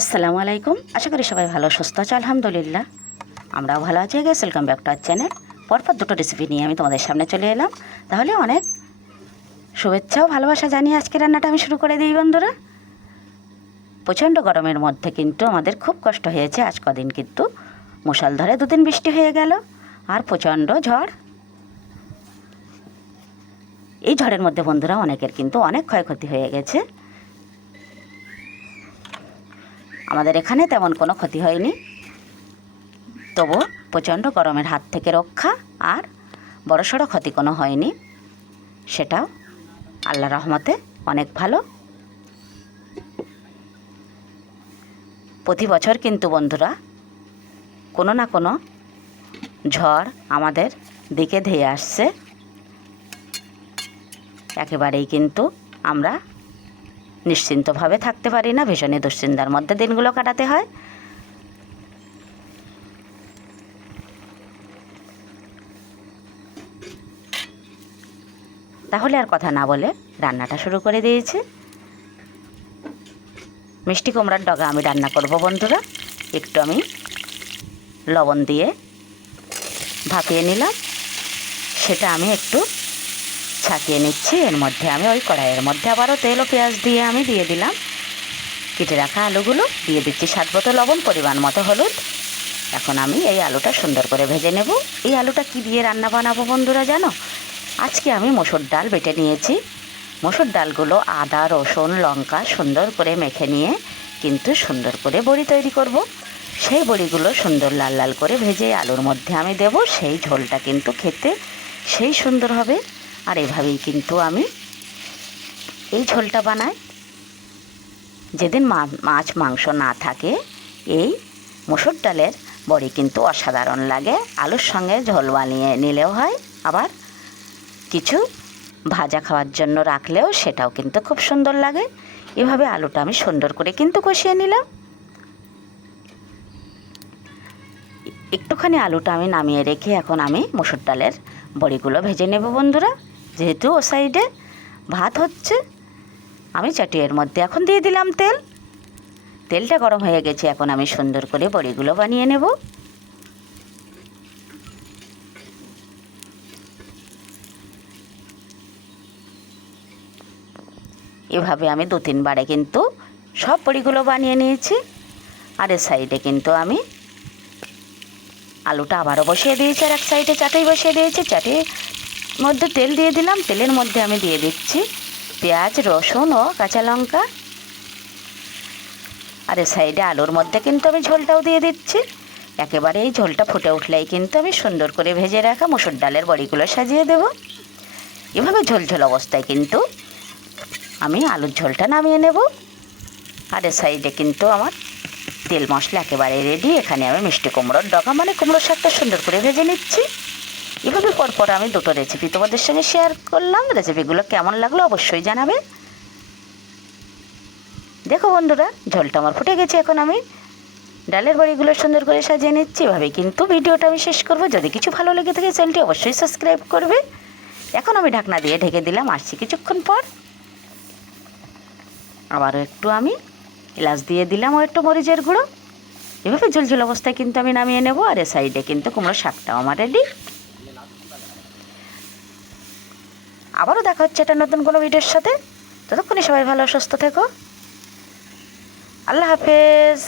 আসসালামু আলাইকুম। আশা করি সবাই ভালো, সুস্থ আছে, আলহামদুলিল্লাহ। আমরাও ভালো আছি guys welcome back to our channel পরপর দুটো রেসিপি নিয়ে আমি তোমাদের সামনে চলে এলাম। তাহলে অনেক শুভেচ্ছা ও ভালোবাসা জানিয়ে আজকে রান্নাটা আমি শুরু করে দিই, বন্ধুরা। প্রচণ্ড গরমের মধ্যে কিন্তু আমাদের খুব কষ্ট হয়েছে। আজ কদিন কিন্তু মশাল মুষলধারে দুদিন বৃষ্টি হয়ে গেল, আর প্রচণ্ড ঝড়। এই ঝড়ের মধ্যে বন্ধুরা অনেকের কিন্তু অনেক ক্ষয়ক্ষতি হয়ে গেছে। আমাদের এখানে তেমন কোনো ক্ষতি হয়নি। তবু প্রচণ্ড গরমের হাত থেকে রক্ষা আর বড়সড় ক্ষতি কোনো হয়নি। সেটাও আল্লাহ রহমতে অনেক ভালো। প্রতি বছর কিন্তু বন্ধুরা কোনো না কোনো ঝড় আমাদের দিকে ধেয়ে আসছে। একেবারেই কিন্তু আমরা নিশ্চিন্তভাবে থাকতে পারি না, ভীষণই দুশ্চিন্তার মধ্যে দিনগুলো কাটাতে হয়। তাহলে আর কথা না বলে রান্নাটা শুরু করে দিয়েছি। মিষ্টি কুমড়ার ডগা আমি রান্না করব বন্ধুরা। একটু আমি লবণ দিয়ে ভাপিয়ে নিলাম। সেটা আমি একটু ছাকিয়ে নিচ্ছি। এর মধ্যে আমি ওই কড়াইয়ের মধ্যে আবারও তেল ও পেঁয়াজ দিয়ে আমি দিয়ে দিলাম। কেটে রাখা আলুগুলো দিয়ে দিচ্ছি সাত বোতল লবণ, পরিমাণ মতো হলুদ। এখন আমি এই আলুটা সুন্দর করে ভেজে নেব। এই আলুটা কি দিয়ে রান্না বানাবো বন্ধুরা জানো? আজকে আমি মসুর ডাল বেটে নিয়েছি। মসুর ডালগুলো আদা, রসুন, লঙ্কা সুন্দর করে মেখে নিয়ে কিন্তু সুন্দর করে বড়ি তৈরি করব। সেই বড়িগুলো সুন্দর লাল লাল করে ভেজে আলুর মধ্যে আমি দেব। সেই ঝোলটা কিন্তু খেতে সেই সুন্দর হবে। আর এভাবেই কিন্তু আমি এই ঝোলটা বানাই। যেদিন মাছ, মাংস না থাকে, এই মসুর ডালের বড়ি কিন্তু অসাধারণ লাগে। আলুর সঙ্গে ঝোল বানিয়ে নিলেও হয়, আবার কিছু ভাজা খাওয়ার জন্য রাখলেও সেটাও কিন্তু খুব সুন্দর লাগে। এভাবে আলুটা আমি সুন্দর করে কিন্তু কষিয়ে নিলাম। একটুখানি আলুটা আমি নামিয়ে রেখে এখন আমি মসুর ডালের বড়িগুলো ভেজে নেব বন্ধুরা। যেহেতু ও সাইডে ভাত হচ্ছে, আমি চাটিয়ের মধ্যে এখন দিয়ে দিলাম তেল। তেলটা গরম হয়ে গেছে, এখন আমি সুন্দর করে বড়িগুলো বানিয়ে নেব। এভাবে আমি দু তিনবারে কিন্তু সব বড়িগুলো বানিয়ে নিয়েছি। আর এর সাইডে কিন্তু আমি আলুটা আবারও বসিয়ে দিয়েছি, আর এক সাইডে চাটাই বসিয়ে দিয়েছি। চাটির মধ্যে তেল দিয়ে দিলাম। তেলের মধ্যে আমি দিয়ে দিচ্ছি পেঁয়াজ, রসুন ও কাঁচা লঙ্কা। আর সাইডে আলুর মধ্যে কিন্তু আমি ঝোলটাও দিয়ে দিচ্ছি। একেবারে এই ঝোলটা ফুটে উঠলেই কিন্তু আমি সুন্দর করে ভেজে রাখা মুসুর ডালের বড়িগুলো সাজিয়ে দেব। এভাবে ঝোল ঝোল অবস্থায় কিন্তু আমি আলুর ঝোলটা নামিয়ে নেব। আর সাইডে কিন্তু আমার তেল মশলা একেবারে রেডি এখানে আমি মিষ্টি কুমড়োর ডগা মানে কুমড়োর শাকটা সুন্দর করে ভেজে নিচ্ছি। এভাবে পরপর আমি দুটো রেসিপি তোমাদের সঙ্গে শেয়ার করলাম। রেসিপিগুলো কেমন লাগল অবশ্যই জানাবে। দেখো বন্ধুরা, ঝোলটা আমার ফুটে গেছে এখন আমি। ডালের বড়িগুলো সুন্দর করে সাজিয়ে নিচ্ছি। এভাবে কিন্তু ভিডিওটা আমি শেষ করব। যদি কিছু ভালো লেগে থাকে চ্যানেলটি অবশ্যই সাবস্ক্রাইব করবে। এখন আমি ঢাকনা দিয়ে ঢেকে দিলাম, আসছি কিছুক্ষণ পর। আবারও একটু আমি এলাচ দিয়ে দিলাম ও একটু মরিচের গুঁড়ো। এভাবে ঝোলঝোল অবস্থায় কিন্তু আমি নামিয়ে নেব। আর এ সাইডে কিন্তু কুমড়ো শাকটাও আমার রেডি আবারও দেখা হচ্ছে একটা নতুন কোনো ভিডিওর সাথে। ততক্ষণে সবাই ভালো, সুস্থ থেকো। আল্লাহ হাফেজ।